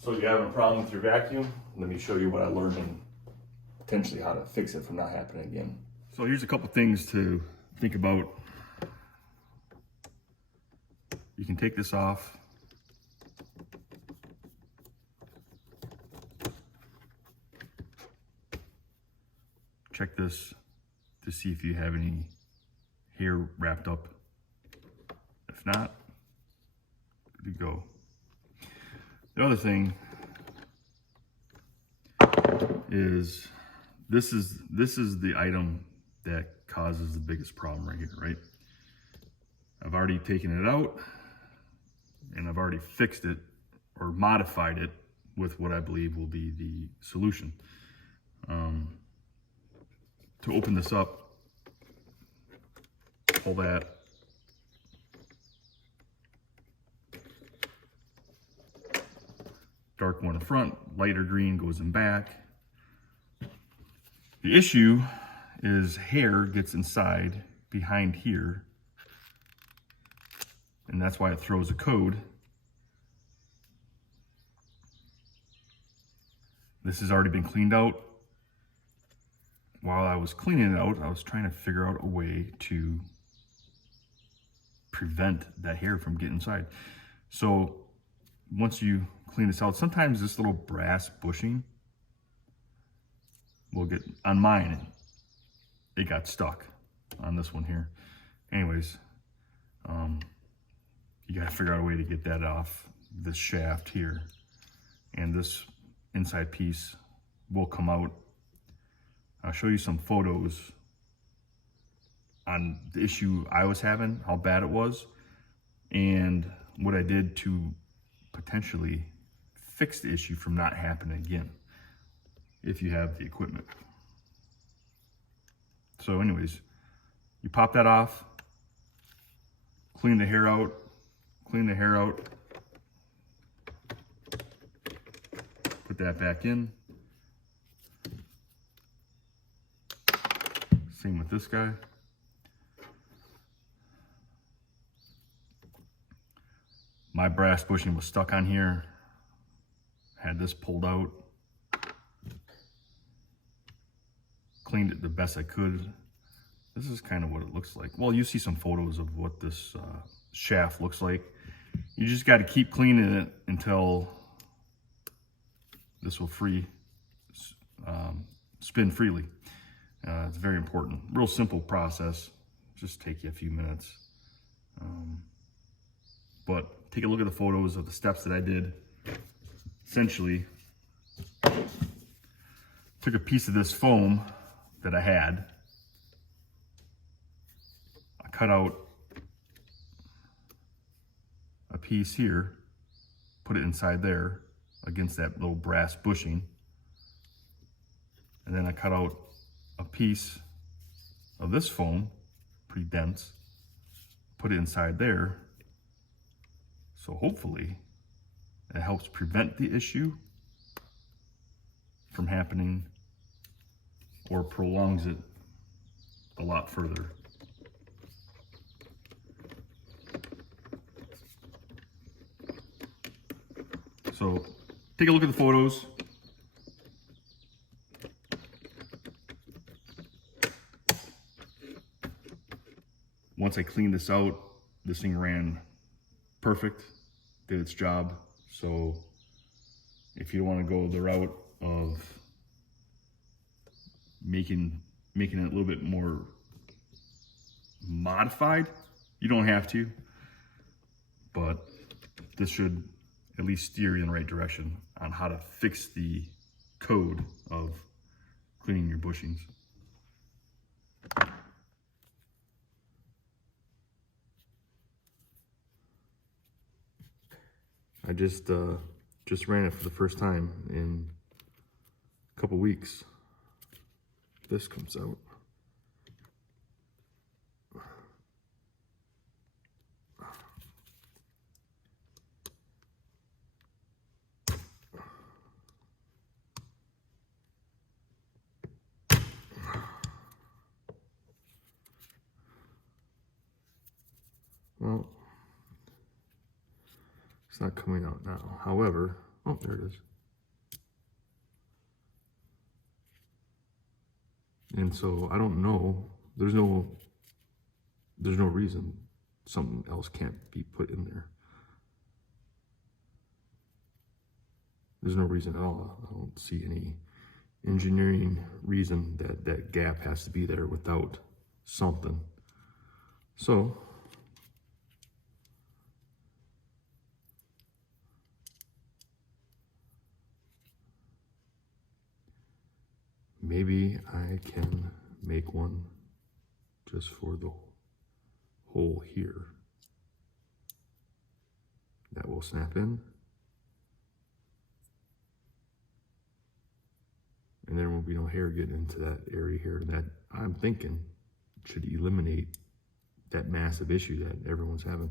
So you're having a problem with your vacuum? Let me show you what I learned and potentially how to fix it from not happening again. So here's a couple things to think about. You can take this off. Check this to see if you have any hair wrapped up. If not, good to go. The other thing is this is the item that causes the biggest problem right here, right? I've already taken it out and I've already fixed it or modified it with what I believe will be the solution. To open this up, pull that. Dark one in front, lighter green goes in back. The issue is hair gets inside behind here, and that's why it throws a code. This has already been cleaned out. While I was cleaning it out, I was trying to figure out a way to prevent that hair from getting inside. So once you clean this out, sometimes this little brass bushing will get, on mine, it got stuck on this one here. Anyways, you gotta figure out a way to get that off this shaft here. And this inside piece will come out. I'll show you some photos on the issue I was having, how bad it was, and what I did to potentially fix the issue from not happening again, if you have the equipment. So anyways, you pop that off, clean the hair out, put that back in. Same with this guy. My brass bushing was stuck on here. Had this pulled out. Cleaned it the best I could. This is kind of what it looks like. Well, you see some photos of what this shaft looks like. You just got to keep cleaning it until this will spin freely. It's very important. Real simple process. Just take you a few minutes. But take a look at the photos of the steps that I did. Essentially, took a piece of this foam that I had. I cut out a piece here, put it inside there against that little brass bushing. And then I cut out a piece of this foam, pretty dense, put it inside there. So hopefully it helps prevent the issue from happening or prolongs it a lot further. So take a look at the photos. Once I cleaned this out, this thing ran perfect, did its job. So if you want to go the route of making it a little bit more modified, you don't have to, but this should at least steer you in the right direction on how to fix the code of cleaning your bushings. I just ran it for the first time in a couple weeks. This comes out. Well, it's not coming out now. However, Oh, there it is. And so I don't know, there's no reason something else can't be put in there. There's no reason at all. I don't see any engineering reason that that gap has to be there without something. So maybe I can make one just for the hole here. That will snap in. And there won't be no hair getting into that area here. And that, I'm thinking, should eliminate that massive issue that everyone's having.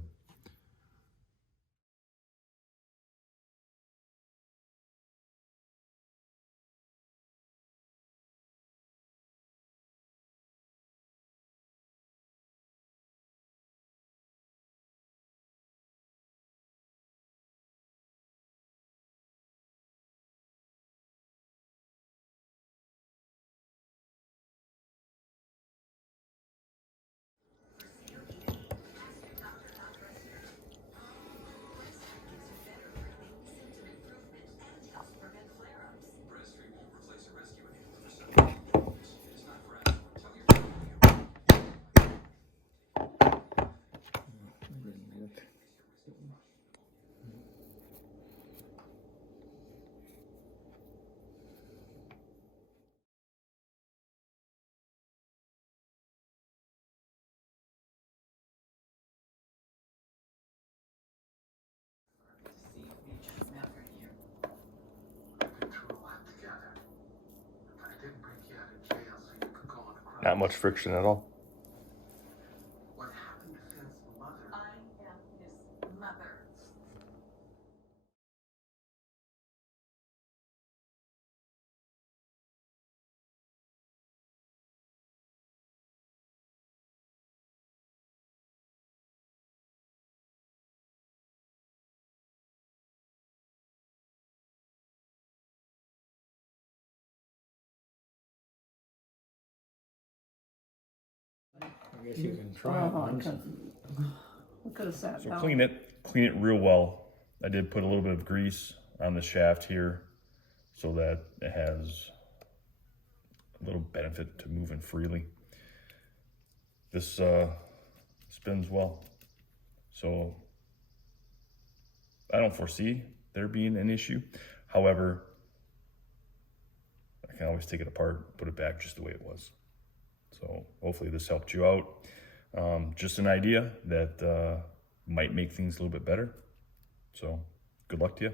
Not much friction at all. What happened to Finn's mother? I am his mother. I guess you can try it once. We could have sat So down. clean it real well. I did put a little bit of grease on the shaft here so that it has a little benefit to moving freely. This spins well. So I don't foresee there being an issue. However, I can always take it apart, put it back just the way it was. So hopefully this helped you out. Just an idea that might make things a little bit better. So good luck to you.